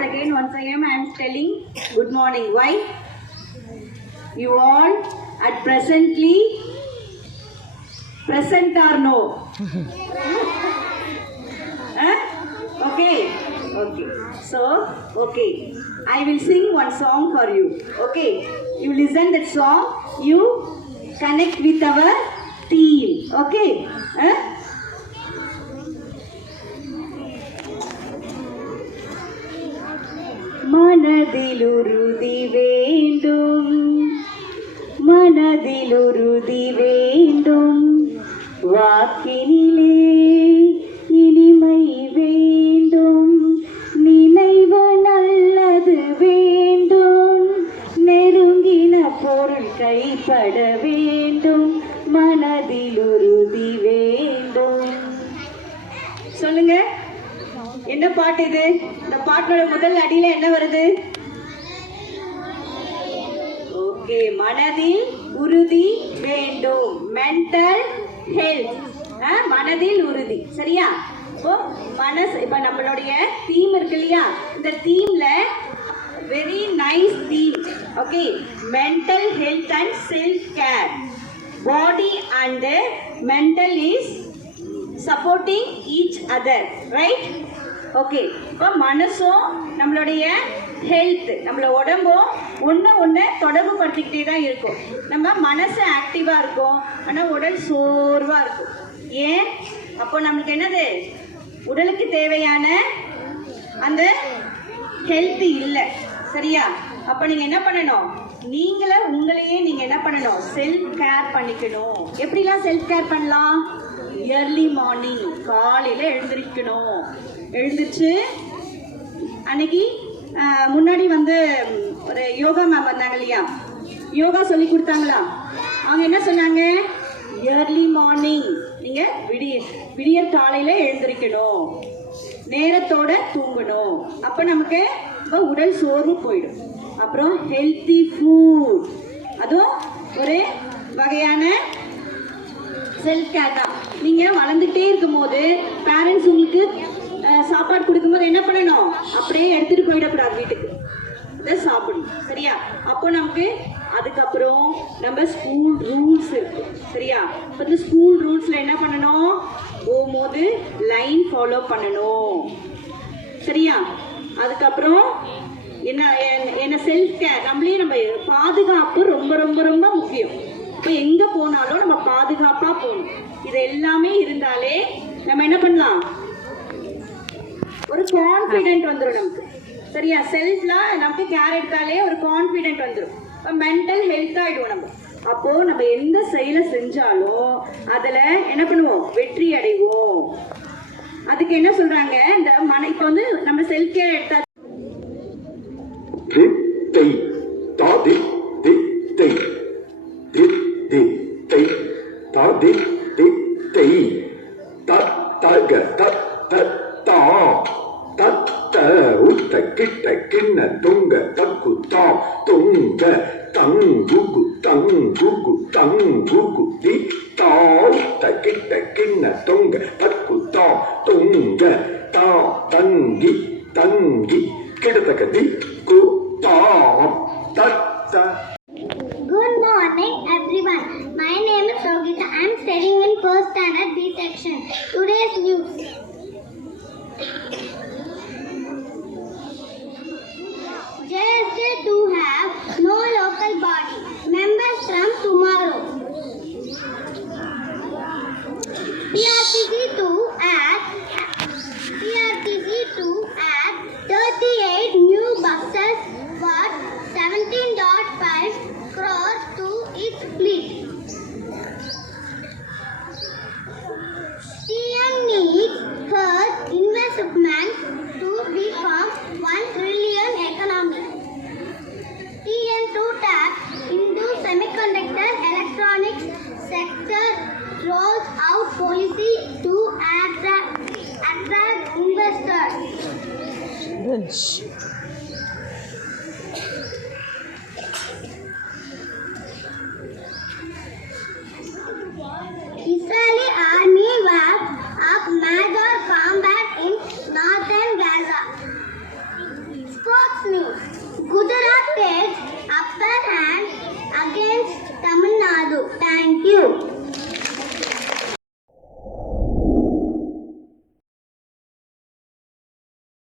once again I am telling good morning. Why? You all at presently present or no? Okay. So, okay. I will sing one song for you. Okay. You listen that song. You connect with our theme. Okay. மனதிலுறுதி வேண்டும், மனதிலுறுதி வேண்டும், வாக்கினிலே இனிமை வேண்டும், நினைவு நல்லது வேண்டும், நெருங்கின பொருள் கைப்பட வேண்டும், மனதிலுறுதி வேண்டும். சொல்லுங்க, என்ன பாட்டு இது? இந்த பாட்டோட முதல் அடியில என்ன வருது? ஓகே, மனதில் உறுதி வேண்டும், மென்டல் ஹெல்த், மனதில் உறுதி. சரியா? இப்போ மனசு, இப்ப நம்மளுடைய தீம் இருக்கு இல்லையா, இந்த தீம்ல very nice theme. Okay, mental health and self care. Body and mental is supporting each other, right? Okay, இப்போ மனசும் நம்மளுடைய ஹெல்த், நம்மளோட உடம்பும் ஒன்று தொடர்பு படுத்திக்கிட்டே தான் இருக்கும். நம்ம மனசு ஆக்டிவாக இருக்கும், ஆனால் உடல் சோர்வாக இருக்கும். ஏன்? அப்போ நம்மளுக்கு என்னது, உடலுக்கு தேவையான அந்த ஹெல்த் இல்லை. சரியா? அப்போ நீங்கள் என்ன பண்ணணும், உங்களையே நீங்கள் என்ன பண்ணணும், செல்ஃப் கேர் பண்ணிக்கணும். எப்படிலாம் செல்ஃப் கேர் பண்ணலாம்? இயர்லி மார்னிங், காலையில் எழுந்திரிக்கணும். எழுந்திரிச்சு அன்னைக்கு முன்னாடி வந்து ஒரு யோகா மேம் வந்தாங்க இல்லையா, யோகா சொல்லி கொடுத்தாங்களா? அவங்க என்ன சொன்னாங்க? இயர்லி மார்னிங் நீங்கள் விடிய காலையில் எழுந்திரிக்கணும், நேரத்தோட தூங்கணும். அப்போ நமக்கு இப்போ உடல் சோர்வு போயிடும். அப்புறம் ஹெல்த்தி ஃபுட், அதுவும் ஒரு வகையான செல்ஃப் கேர் தான். நீங்கள் வளர்ந்துட்டே இருக்கும் போது பேரண்ட்ஸ் உங்களுக்கு சாப்பாடு கொடுக்கும்போது என்ன பண்ணணும், அப்படியே எடுத்துகிட்டு போயிடக்கூடாது, வீட்டுக்கு இதை சாப்பிடணும். சரியா? அப்போ நமக்கு அதுக்கப்புறம் நம்ம ஸ்கூல் ரூல்ஸ் இருக்கு. சரியா? இப்போ இந்த ஸ்கூல் ரூல்ஸில் என்ன பண்ணணும், போகும்போது லைன் ஃபாலோ பண்ணணும். சரியா? அதுக்கப்புறம் என்ன செல்ஃப் கேர், நம்ம பாதுகாப்பு ரொம்ப ரொம்ப ரொம்ப முக்கியம். இப்போ எங்கே போனாலும் நம்ம பாதுகாப்பாக போகணும். இது எல்லாமே இருந்தாலே நம்ம என்ன பண்ணலாம், ஒரு கான்ஃபிடென்ட் வந்துடும் நமக்கு. சரியா? செல்ஃப்லாம் நமக்கு கேர் எடுத்தாலே ஒரு கான்ஃபிடென்ட் வந்துடும். இப்போ மென்டல் ஹெல்த் ஆகிடுவோம் நம்ம. அப்போது நம்ம எந்த செயலை செஞ்சாலும் அதில் என்ன பண்ணுவோம், வெற்றி அடைவோம். அதுக்கு என்ன சொல்கிறாங்க, இந்த இப்போ வந்து நம்ம செல்ஃப் கேர் எடுத்தா கிட்ட கிண்ண துங்க தக்கு தாம் துங்க தங்குகு தங்குகு தங்குகு தி தாம் கிட்ட கிண்ண துங்க தக்கு தாம் துங்க தா தங்கி தங்கி கிடத்தக்க தி கு தாம் தத்த. Good morning everyone. My name is Rogita. I am studying in first standard B section. Today's news. JSK to have no local body. Members from tomorrow. PRTC to add 38 new buses worth 17.5 crores to its fleet. TN needs her investment to become 1 trillion economy. TN to tap into semiconductor electronics sector rolls out policy to attract investors.